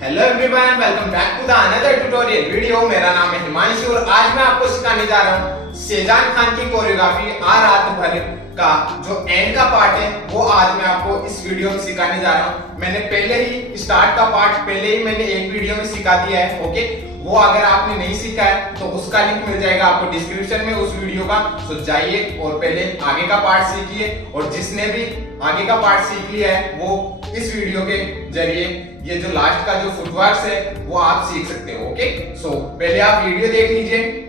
Hello everyone, welcome back to the another tutorial video. मेरा नाम है हिमांशु और आज मैं आपको सिखाने जा रहा हूँ शेजान खान की कोरियोग्राफी आ रात भर का जो एंड का पार्ट है वो आज मैं आपको इस वीडियो में सिखाने जा रहा हूँ। मैंने पहले ही स्टार्ट का पार्ट पहले ही मैंने एक वीडियो में सिखा दिया है। ओके, वो अगर आपने नहीं सीखा है तो उसका लिंक मिल जाएगा आपको डिस्क्रिप्शन में उस वीडियो का। तो जाइए और पहले आगे का पार्ट सीखिए, और जिसने भी आगे का पार्ट सीख लिया है वो इस वीडियो के जरिए ये जो लास्ट का जो फुटवर्क्स है वो आप सीख सकते हो। ओके, सो पहले आप वीडियो देख लीजिए।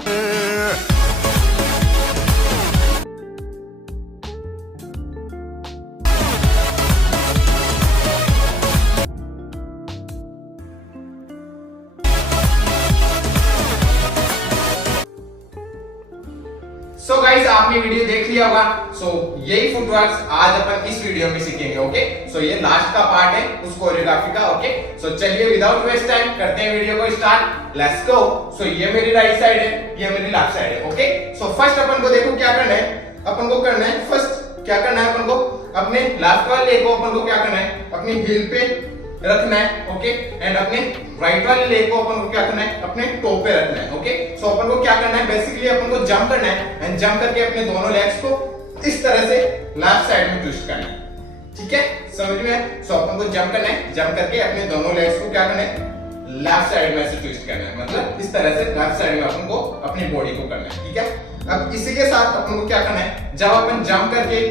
सो गाइस, आपने वीडियो देख लिया होगा। सो यही फुटवर्क्स आज अपन इस वीडियो में सीखेंगे। ओके, सो ये लास्ट का पार्ट है उस कोरियोग्राफी का। ओके, सो चलिए विदाउट वेस्ट टाइम करते हैं वीडियो को स्टार्ट। Let's go. सो ये मेरी राइट साइड है, ये मेरी लेफ्ट साइड है। ओके, सो फर्स्ट अपन को देखो क्या करना है। अपन को करना है फर्स्ट क्या करना है, अपन को अपने लेफ्ट वाले लेग को अपन को क्या करना है, अपनी हील पे रखना है। ओके, एंड अपने राइट वाले लेग को अपन को क्या करना है, अपने टो पे रखना है। ओके, सो अपन को क्या करना है, बेसिकली अपन को जंप करना है एंड जंप करके अपने दोनों लेग्स को इस तरह से लेफ्ट साइड में ट्विस्ट करना है। ठीक है, समझ में? सो अपन को जंप करना है, जंप करके अपने दोनों लेग्स को क्या करना है, लेफ्ट साइड में से ट्विस्ट करना है। मतलब इस तरह से लेफ्ट साइड में अपन को अपनी बॉडी को करना है। ठीक है, अब इसी के साथ अपन को क्या करना है, जब अपन जंप करके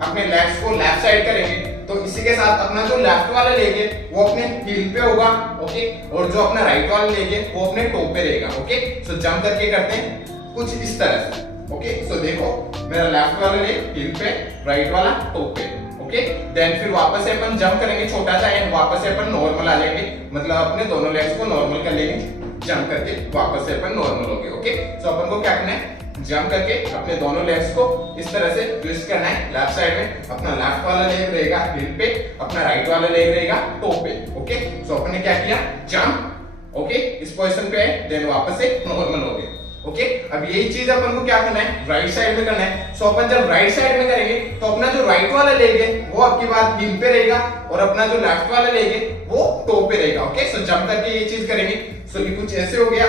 अपने लेग्स को लेफ्ट साइड करेंगे तो इसी के साथ अपना जो लेफ्ट वाला लेग है वो अपने हील पे होगा। ओके, और जो अपना राइट वाला लेग है वो अपने टो पे रहेगा। ओके, सो जंप करके करते हैं कुछ इस तरह से। ओके, सो देखो मेरा लेफ्ट वाला लेग हील पे, राइट वाला टो पे। ओके, देन फिर वापस से अपन जंप करेंगे छोटा सा एंड वापस से अपन नॉर्मल आ जाएंगे। मतलब अपने दोनों लेग्स को नॉर्मल कर लेंगे, जंप करके वापस से अपन नॉर्मल हो गए। ओके, सो अपन को क्या करना है, जंप करके अपने दोनों लेग्स को इस तरह से ट्विस्ट करना है लेफ्ट साइड में। अपना लेफ्ट वाला लेग रहेगा हील पे, अपना राइट वाला लेग रहेगा टो पे। ओके, सो अपन ने क्या किया, जंप। ओके, इस पोजीशन पे है, देन वापस से नॉर्मल हो गए। ओके, अब यही चीज अपन को क्या करना है, राइट साइड में करना है। सो अपन जब राइट साइड में करेंगे तो अपना जो राइट वाला लेग है वो आपकी बात हील पे रहेगा और अपना जो लेफ्ट वाला लेग है वो टो पे रहेगा। ओके, सो जंप करके ये चीज करेंगे। सो ये कुछ ऐसे हो गया,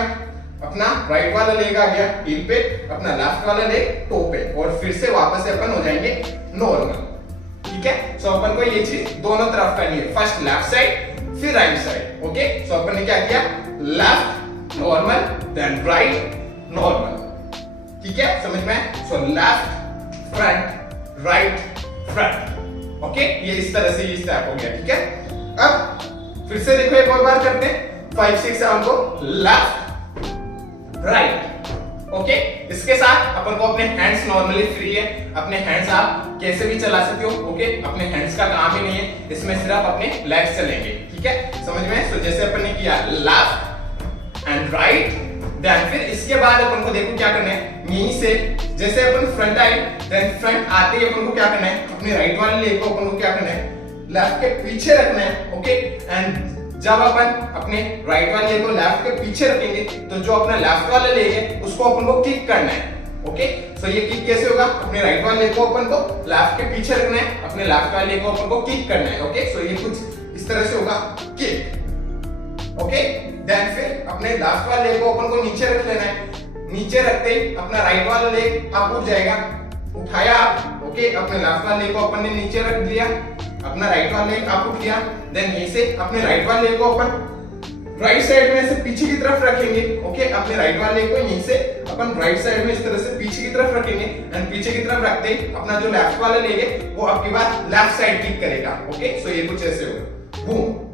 अपना राइट वाला लेग आ गया हील पे, अपना लेफ्ट वाला लेग टो पे, और फिर से वापस से अपन हो जाएंगे नॉर्मल। ठीक है, सो अपन को ये चीज दोनों तरफ करनी है, फर्स्ट लेफ्ट साइड फिर राइट साइड। ओके, सो अपन ने क्या किया, left normal then right normal. ठीक है, समझ में? So left front right front. Okay, ये इस तरह से ये स्टेप हो गया। ठीक है, अब फिर से देखो एक और बार करते हैं 5 6 7 को, लेफ्ट राइट। ओके, इसके साथ अपन को अपने हैंड्स नॉर्मली फ्री है, अपने हैंड्स आप कैसे भी चला सकते हो। ओके, अपने हैंड्स का काम ही नहीं है, इसमें सिर्फ अपने लेग्स चलेंगे। ठीक है, समझ में? सो जैसे अपन ने किया लेफ्ट एंड राइट, देन फिर इसके बाद अपन को देखो क्या करना है, नी से जैसे अपन फ्रंट आए, देन फ्रंट आते ही अपन को क्या करना है, अपने राइट वाले लेग को अपन को क्या करना है, लेफ्ट के पीछे रखना है। ओके, एंड जब अपन अपने राइट वाले लेग को लेफ्ट के पीछे रखेंगे तो जो अपना लेफ्ट वाला लेग है उसको अपन को किक करना है। ओके, सो ये किक कैसे होगा, अपने राइट वाले लेग को अपन को लेफ्ट के पीछे रखना है, अपने लेफ्ट वाले लेग को अपन को किक करना है। ओके, सो ये कुछ इस तरह से होगा, किक। ओके, देन फिर अपने लेफ्ट वाले लेग को अपन को नीचे रख लेना है, नीचे रखते ही अपना राइट वाला लेग आप उठ जाएगा, उठाया आप। ओके, अपने लेफ्ट वाले लेग को अपन ने नीचे रख दिया, अपना राइट वाला लेग आप उठ लिया, देन यहीं से अपने राइट वाले लेग को अपन राइट साइड में से पीछे की तरफ रखेंगे। ओके, अपने राइट वाले लेग को यहीं से अपन राइट साइड में इस तरह से पीछे की तरफ रखेंगे एंड पीछे की तरफ रखते ही अपना जो लेफ्ट वाला लेग है वो आपकी बात लेफ्ट साइड किक करेगा। ओके, सो ये कुछ ऐसे होगा, बूम।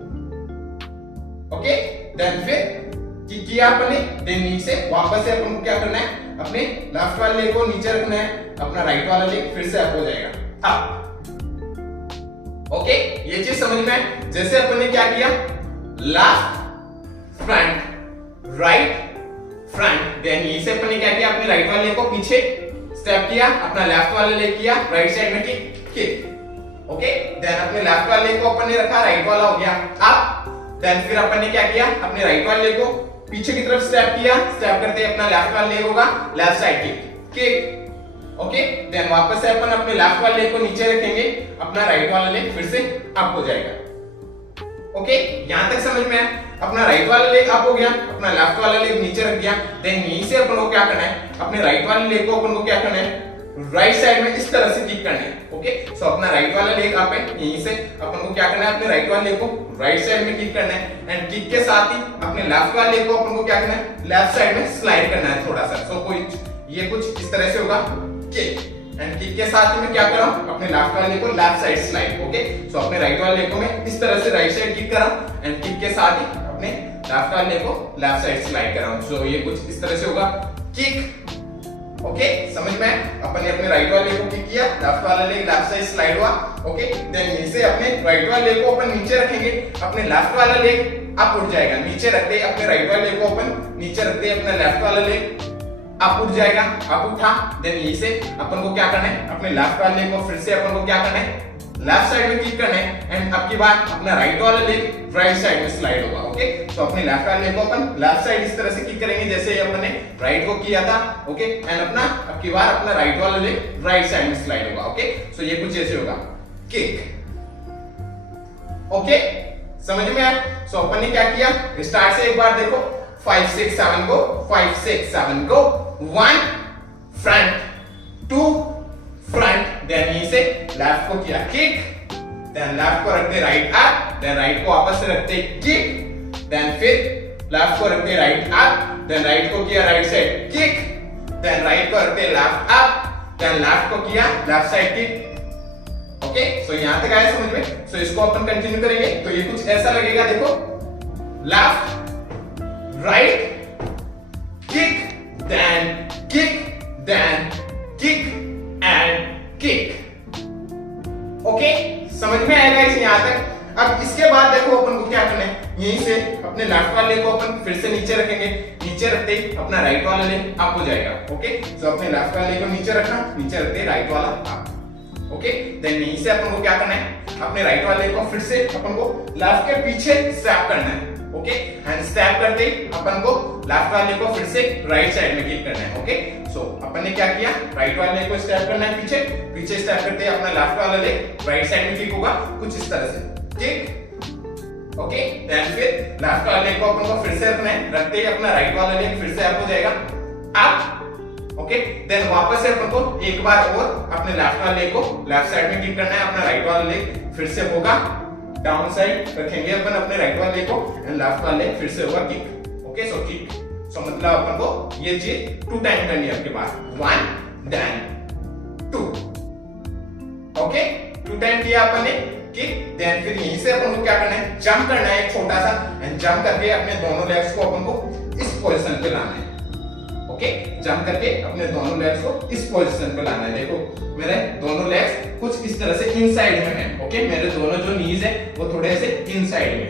ओके, देन फिर किक किया अपने, देन नीचे वापस से अपन को क्या करना है, अपने लेफ्ट वाले लेग को नीचे रखना है, अपना राइट वाला लेग फिर से अप हो जाएगा, अप। ओके, ये चीज समझ में है? जैसे अपन ने क्या किया, left front right front, then ये से अपन ने क्या किया, अपने राइट वाले लेग को पीछे स्टेप किया, अपना लेफ्ट वाला लेग किया राइट साइड में किक। ओके, देन अपने लेफ्ट वाले लेग को अपन ने रखा, राइट वाला हो गया अप, देन फिर अपन ने क्या किया, अपने राइट वाले लेग को पीछे की तरफ स्टेप किया, स्टेप करते अपना लेफ्ट वाला लेग होगा left side kick. Okay, then वापस से अपन अपने लेफ्ट वाले लेग को नीचे रखेंगे, अपना राइट वाला लेग फिर से अप हो जाएगा। ओके, यहां तक समझ में आया? अपना राइट वाला लेग अप हो गया, अपना लेफ्ट वाला लेग नीचे रख दिया। देन यहीं से अपन को क्या करना है, अपने राइट वाले लेग को अपन को क्या करना है, राइट साइड में इस तरह से किक करना है। ओके, सो अपना राइट वाला लेग अप है, यहीं से अपन को क्या करना है, अपने राइट वाले लेग को राइट साइड में किक करना है एंड किक के साथ ही अपने लेफ्ट वाले लेग को अपन को क्या करना है, लेफ्ट साइड में स्लाइड करना है थोड़ा सा। सो कोई ये कुछ इस तरह से होगा किक एंड किक के साथ ही मैं क्या कर रहा हूं, अपने लेफ्ट वाले लेग को लेफ्ट साइड स्लाइड। ओके, सो अपने राइट वाले लेग को मैं इस तरह से राइट साइड किक कर रहा हूं एंड किक के साथ ही अपने लेफ्ट वाले लेग को लेफ्ट साइड स्लाइड कर रहा हूं। सो ये कुछ इस तरह से होगा किक। ओके, समझ में? अपन ने अपने राइट वाले लेग को किक किया, लेफ्ट वाला लेग लेफ्ट साइड स्लाइड हुआ। ओके, देन इसे अपने राइट वाले लेग को अपन नीचे रखेंगे, अपने लेफ्ट वाला लेग अप उठ जाएगा, नीचे रखते अपने राइट वाले लेग को अपन नीचे रखते अपना लेफ्ट वाला लेग अप उठ जाएगा, अप उठा। देन यहीं से अपन को क्या करना है, अपने लेफ्ट वाले लेग को फिर से अपन को क्या करना है, लेफ्ट साइड में किक करना है एंड अब की बार अपना राइट वाला लेग राइट साइड में स्लाइड होगा। ओके, तो अपने लेफ्ट वाले लेग को अपन लेफ्ट साइड इस तरह से किक करेंगे जैसे अपन ने राइट को किया था। ओके, एंड अपना अब की बार अपना राइट वाला लेग राइट साइड में स्लाइड होगा। ओके, सो ये कुछ ऐसे होगा किक। ओके, समझ में आया? सो अपन ने क्या किया, स्टार्ट से एक बार देखो, 5 6 7 गो, 5 6 7 गो, 1 फ्रंट, 2 फ्रंट, देन यहीं से लेफ्ट को किया किक, देन लेफ्ट को रखते राइट अप, देन राइट को वापस से रखते किक, देन फिर लेफ्ट को रखते राइट अप, देन राइट को किया right side kick, then right को रखते लेफ्ट अप, देन लेफ्ट को किया left side kick. Okay, so यहां तक आया समझ में? सो इसको अपन कंटिन्यू करेंगे तो ये कुछ ऐसा लगेगा, देखो, left right kick, then kick, then kick and kick. Okay, समझ में आएगा इसे यहां तक? अब इसके बाद देखो अपन को क्या करना है, यहीं से अपने लेफ्ट वाले को अपन फिर से नीचे रखेंगे, नीचे रखते ही अपना राइट वाला लेग अप हो जाएगा। ओके, सो अपने लेफ्ट वाले को नीचे रखना, नीचे रखते राइट वाला अप। ओके, देन यहीं से अपन को क्या करना है, अपने राइट वाले को फिर से अपन को लेफ्ट के पीछे स्टैप करना है। ओके, एंड स्टैप करते ही अपन को लेफ्ट वाले को फिर से राइट साइड में किक करना है। ओके, सो अपन ने क्या किया, राइट वाले को स्टैप करना है पीछे, पीछे स्टैप करते ही अपना लेफ्ट वाला लेग राइट साइड में किक होगा कुछ इस तरह से किक। ओके, देन फिर लेफ्ट वाले लेग को अपन को फिर से रखना है, रखते ही अपना राइट वाला लेग फिर से अप हो जाएगा, अप। ओके, देन वापस से अपन को एक बार और अपने लेफ्ट वाले लेग को लेफ्ट साइड में किक करना है, अपना राइट वाला लेग फिर से होगा डाउन साइड रखेंगे अपन अपने राइट वाले लेग को एंड लेफ्ट वाला लेग फिर से होगा किक। ओके, सो किक, सो मतलब अपन को ये चीज 2 टाइम करनी है आपके पास, 1 देन 2। ओके, 2 टाइम किया अपन ने किक, देन फिर यहीं से अपन को क्या करना है, जंप करना है छोटा सा एंड जंप करके अपने दोनों लेग्स को अपन को इस पोजीशन पे लाना है। ओके, जंप करके अपने दोनों लेग्स को इस पोजीशन पे लाना है। देखो मेरे दोनों लेग्स कुछ इस तरह से इनसाइड में है। ओके, मेरे दोनों जो नीज है वो थोड़े से इनसाइड में।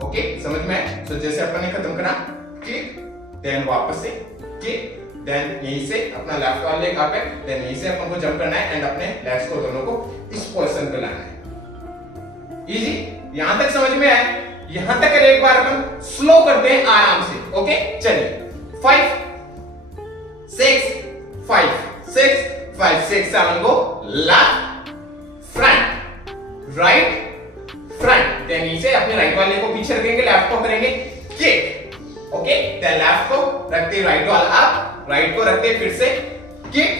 ओके, समझ में आया? सो जैसे अपन ने खत्म करा किक, देन वापस से किक, देन यहीं से अपना लेफ्ट वाला लेग अप है, देन यहीं से अपन को जंप करना है एंड अपने लेग्स को दोनों को इस पोजीशन पे लाना है। इजी? यहां तक समझ में आया? यहां तक एक बार अपन स्लो करते हैं आराम से। ओके, चलिए, 5 6 5 6 5 6 7 go, left front right front, then नीचे अपने राइट वाले को पीछे रखेंगे, लेफ्ट को करेंगे किक। ओके, देन लेफ्ट को रखते राइट वाला अप, राइट को रखते फिर से किक,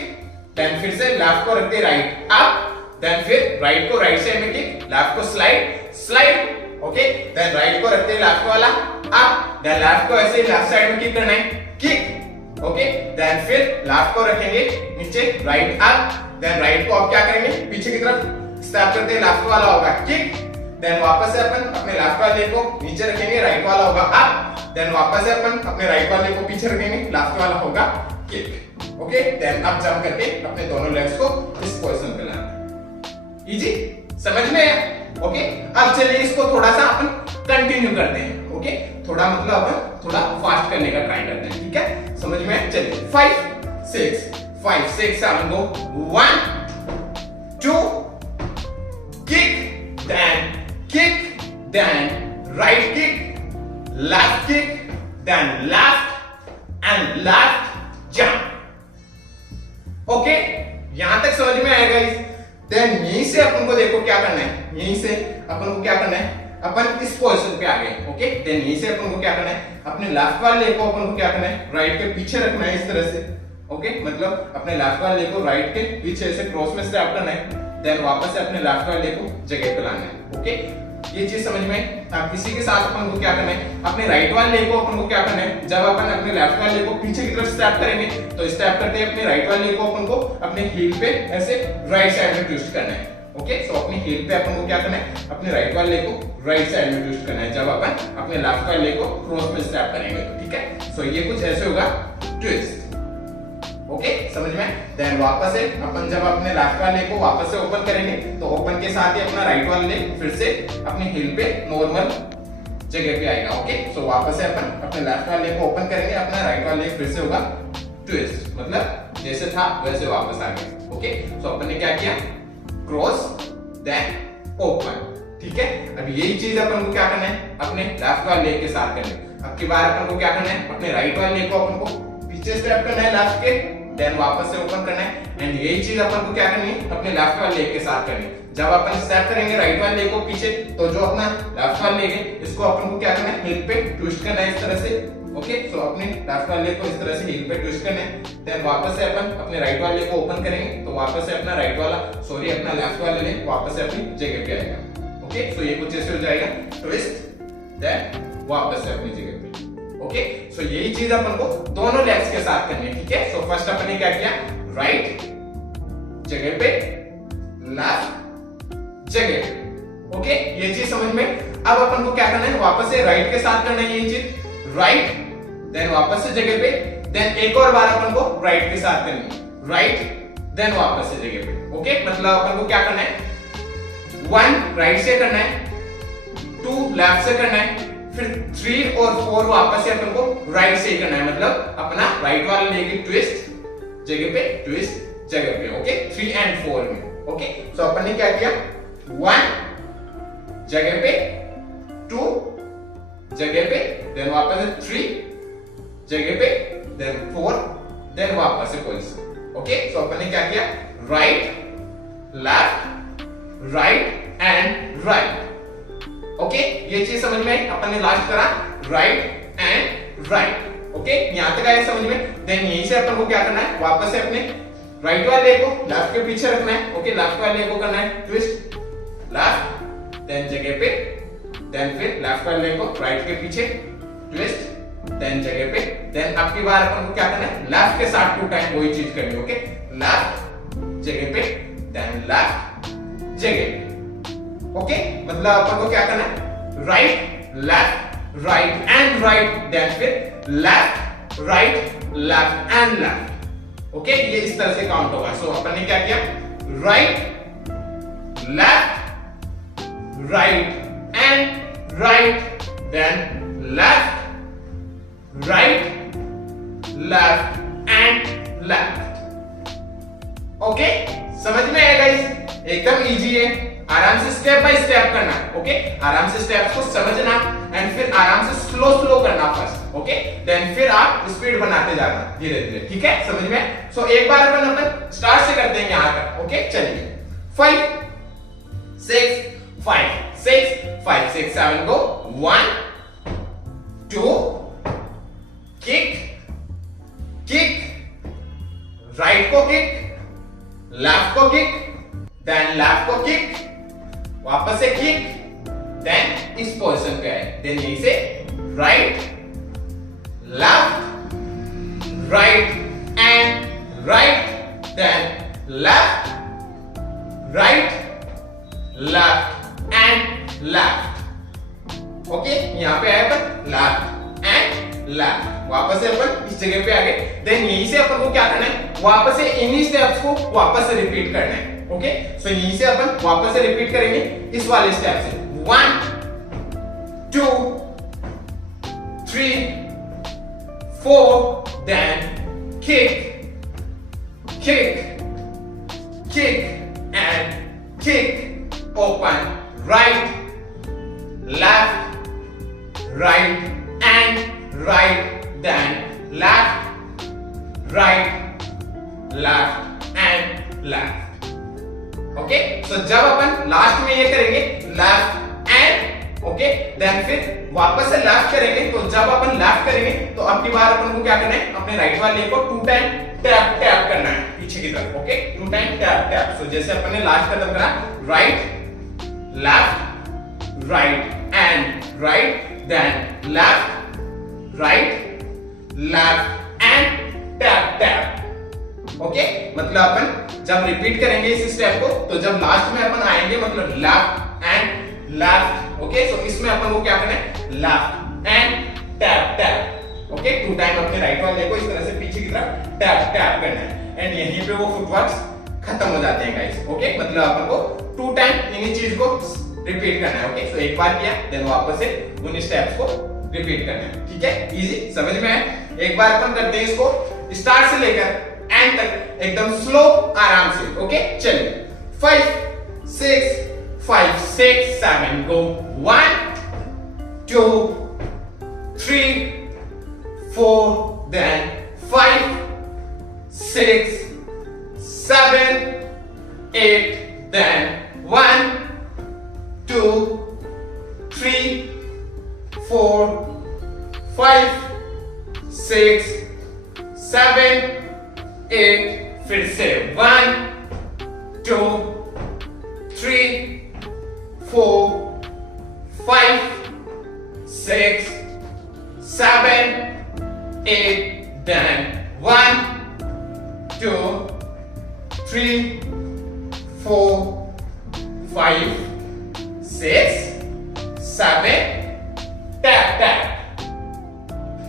देन फिर से लेफ्ट को रखते राइट अप, देन फिर राइट को राइट साइड में किक, लेफ्ट को slide slide. Okay, then right को रखते लेफ्ट वाला अप, देन लेफ्ट को ऐसे लेफ्ट साइड में किक करना है किक। ओके, देन फिर लेफ्ट को रखेंगे नीचे राइट अप, देन राइट को आप क्या करेंगे, पीछे की तरफ स्टैप करते हैं, लेफ्ट वाला होगा किक, देन वापस से अपन अपने लेफ्ट वाले को नीचे रखेंगे, राइट वाला होगा अप, देन वापस से अपन अपने राइट वाले को पीछे रखेंगे, लेफ्ट वाला होगा किक। ओके, देन अब जंप करके अपने दोनों लेग्स को इस पोजीशन पे लाना। इजी? समझ में आया? ओके, अब चलिए इसको थोड़ा सा अपन कंटिन्यू करते हैं। ओके, थोड़ा मतलब अपन थोड़ा फास्ट करने का ट्राई करते हैं, ठीक है? समझ में? चलिए, 5 6 7 go, 1 2 kick, then right kick, left kick, then left and left jump. Okay, यहां तक समझ में आएगा? देन यहीं से अपन को देखो क्या करना है, यहीं से अपन को क्या करना है, अपन इस पोजीशन पे आ गए। ओके, देन यहीं से अपन को क्या करना है, अपने लेफ्ट वाले लेग को अपन को क्या करना है, राइट के पीछे रखना है इस तरह से। ओके, मतलब अपने लेफ्ट वाले लेग को राइट के पीछे से क्रॉस में स्टेप करना है, देन वापस से अपने लेफ्ट वाले लेग को जगह पे लाना है। ओके, ये चीज समझ में। अब इसी के साथ अपन को क्या करना है, अपने राइट वाले लेग को अपन को क्या करना है, जब अपन अपने लेफ्ट वाले लेग को पीछे की तरफ स्टेप करेंगे तो स्टेप करते हैं अपने राइट वाले लेग को अपन को अपने हील पे ऐसे राइट साइड में ट्विस्ट करना है। ओके, सो अपने हील पे अपन को क्या करना है, अपने राइट वाले लेग को राइट साइड में ट्विस्ट करना है जब अपन अपने लेफ्ट वाले लेग को क्रॉस में स्टेप करेंगे तो। ठीक है, सो ये कुछ ऐसे होगा ट्विस्ट। ओके, समझ में। देन वापस से अपन जब अपने लेफ्ट वाले को वापस से ओपन करेंगे तो ओपन के साथ ही अपना राइट वाला लेग फिर से अपने हील पे नॉर्मल जगह पे आएगा। ओके, सो वापस से अपन अपने लेफ्ट वाले लेग को ओपन करेंगे, अपना राइट वाला लेग फिर से होगा ट्विस्ट, मतलब जैसे था वैसे वापस आ गया। ओके, सो अपन ने क्या किया, क्रॉस देन ओपन। ठीक है, अब यही चीज अपन को क्या करना है, अपने लेफ्ट वाले लेग के साथ करना है। अब की बार अपन को क्या करना है, अपने राइट वाले लेग को अपन को पीछे स्टेप करना है लेफ्ट के, देन वापस से ओपन करना है। एंड यही चीज अपन को क्या करनी है, अपने लेफ्ट वाले लेग के साथ करनी है। जब अपन स्टेप करेंगे राइट वाले लेग को पीछे तो जो अपना लेफ्ट वाला लेग है इसको अपन को क्या करना है, हील पे ट्विस्ट करना है इस तरह से। ओके, सो अपने लेफ्ट वाले लेग को इस तरह से हील पे ट्विस्ट करना है, देन वापस से अपन अपने राइट वाले लेग को ओपन करेंगे तो वापस से अपना अपना लेफ्ट वाला लेग वापस से अपनी जगह पे आएगा। ओके, सो ये कुछ ऐसे हो जाएगा, ट्विस्ट देन वापस से अपनी जगह पे। ओके, सो यही चीज अपन को दोनों लेग्स के साथ करनी है। ठीक है, सो फर्स्ट अपन ने क्या किया, राइट जगह पे, लेफ्ट जगह पे। ओके, ये चीज समझ में। अब अपन को क्या करना है, वापस से राइट के साथ करना है यही चीज, राइट देन वापस से जगह पे, देन एक और बार अपन को राइट के साथ करनी है, राइट देन वापस से जगह पे। ओके, मतलब अपन को क्या करना है, 1 राइट से करना है, 2 लेफ्ट से करना है, फिर 3 और 4 वापस से अपन को राइट से ही करना है, मतलब अपना राइट वाला लेग ट्विस्ट जगह पे, ट्विस्ट जगह पे। ओके, 3 एंड 4 में। ओके, सो अपन ने क्या किया, 1 जगह पे, 2 जगह पे, देन वापस से 3 जगह पे, देन 4, देन वापस से पोजीशन। ओके, सो अपन ने क्या किया, right left right and right. Okay, ये चीज समझ में आई। अपन ने लास्ट करा राइट एंड राइट। ओके, यहां तक आया समझ में। देन यहीं से अपन को क्या करना है, वापस से अपने राइट वाले लेग को लेफ्ट के पीछे रखना है। ओके, लेफ्ट वाले लेग को करना है ट्विस्ट लेफ्ट, देन जगह पे, देन फिर लेफ्ट वाले लेग को राइट के पीछे ट्विस्ट, देन जगह पे, देन अब की बार अपन को क्या करना है, लेफ्ट के साथ 2 टाइम वही चीज करनी है। ओके, लेफ्ट जगह पे, देन लेफ्ट जगह पे। ओके, मतलब अपन को क्या करना है, right left right and right, then फिर left right left and left. Okay, ये इस तरह से काउंट होगा। सो अपन ने क्या किया, right left right and right, then left right left and left. Okay, समझ में आया गाइस, एकदम इजी है। आराम से स्टेप बाय स्टेप करना। ओके, आराम से स्टेप्स को समझना एंड फिर आराम से स्लो करना फर्स्ट। ओके, देन फिर आप स्पीड बनाते जाना धीरे धीरे। ठीक है, समझ में। सो एक बार अपन स्टार्ट से करते हैं यहां तक। ओके, चलिए 5 6 5 6 5 6 7 गो, 1 2 किक किक, राइट को किक, लेफ्ट को किक, देन लेफ्ट को किक, वापस से किक, देन इस पोजीशन पे आए, देन यहीं से right left right and right, then left right left and left. Okay, यहां पे आए अपन लेफ्ट एंड लेफ्ट, वापस से अपन इस जगह पे आ गए। देन यहीं से अपन को क्या करना है, वापस से इन्हीं स्टेप्स को वापस से रिपीट करना है। ओके, सो यहीं से अपन वापस से रिपीट करेंगे इस वाले स्टेप से, 1 2 3 4, then kick kick kick and kick, open, right left right and right, then left right left and left। Okay, so जब अपन लास्ट में ये करेंगे लेफ्ट एंड ओके। देन फिर वापस से लेफ्ट करेंगे, तो जब अपन लेफ्ट करेंगे तो अब की बार अपन को क्या करना है, अपने राइट वाले को 2 टाइम टैप टैप करना है पीछे की तरफ, okay. 2 time tap tap. So जैसे अपन ने लास्ट कदम करा, right left right and right, then left right left and tap tap, okay. मतलब अपन जब रिपीट करेंगे इस स्टेप को, तो जब लास्ट में अपन आएंगे मतलब लेफ्ट एंड लेफ्ट, ओके। सो इसमें अपन को क्या करना है, left and tap tap, okay. 2 time अपने राइट वाले को इस तरह से पीछे की तरफ टैप टैप करना है, एंड यहीं पे वो फुटवर्क्स खत्म हो जाते हैं गाइस, ओके। मतलब अपन को 2 टाइम इन्हीं चीज को रिपीट करना है, ओके। सो एक बार किया, देन वापस से उन स्टेप्स को रिपीट करना है, ठीक है। इजी, समझ में आया? एक बार अपन करते हैं इसको स्टार्ट से लेकर एंड तक एकदम स्लो आराम से, ओके। चलिए 5 6 7 गो, 1 2 3 4, then 5 6 7 8, then 1 2 3 4 5 6 7 8, फिर से 1 2 3 4 5 6 7 8, then 1 2 3 4 5 6 7 tap tap,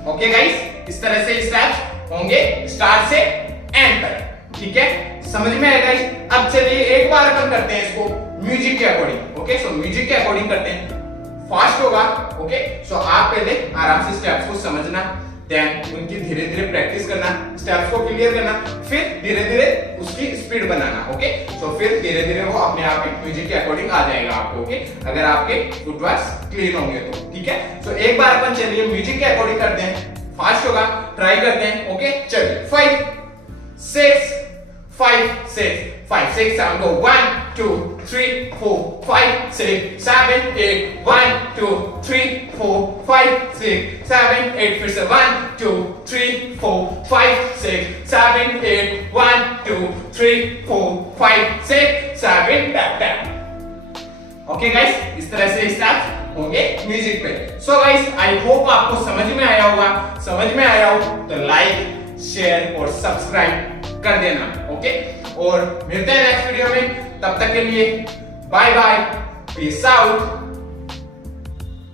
okay guys. इस तरह से स्टेप्स होंगे स्टार्ट से एंड तक, ठीक है। समझ में आया गाइस? अब चलिए एक बार अपन करते हैं इसको म्यूजिक के अकॉर्डिंग, ओके। सो म्यूजिक के अकॉर्डिंग करते हैं, फास्ट होगा, ओके। सो आप पहले आराम से स्टेप्स को समझना, देन उनकी धीरे धीरे प्रैक्टिस करना, स्टेप्स को क्लियर करना, फिर धीरे धीरे उसकी स्पीड बनाना, ओके। सो फिर धीरे धीरे वो अपने आप ही म्यूजिक के अकॉर्डिंग आ जाएगा आपको, ओके, अगर आपके फुटवर्क्स क्लीन होंगे तो, ठीक है। सो एक बार अपन चलिए म्यूजिक के अकॉर्डिंग करते हैं, फास्ट होगा, ट्राई करते हैं, ओके। चलिए 5 6 5 6 5 6 7 go, 1 2 3 4 5 6 7 8, 1 2 3 4 5 6 7 8, फिर से 1 2 3 4 5 6 7 8, 1 2 3 4 5 6 7 टैप टैप, ओके गाइस। इस तरह से स्टेप्स होंगे म्यूजिक पे। सो गाइस आई होप आपको समझ में आया होगा, समझ में आया हो तो लाइक शेयर और सब्सक्राइब कर देना, ओके। और मिलते हैं नेक्स्ट वीडियो में, तब तक के लिए बाय बाय, पीस आउट।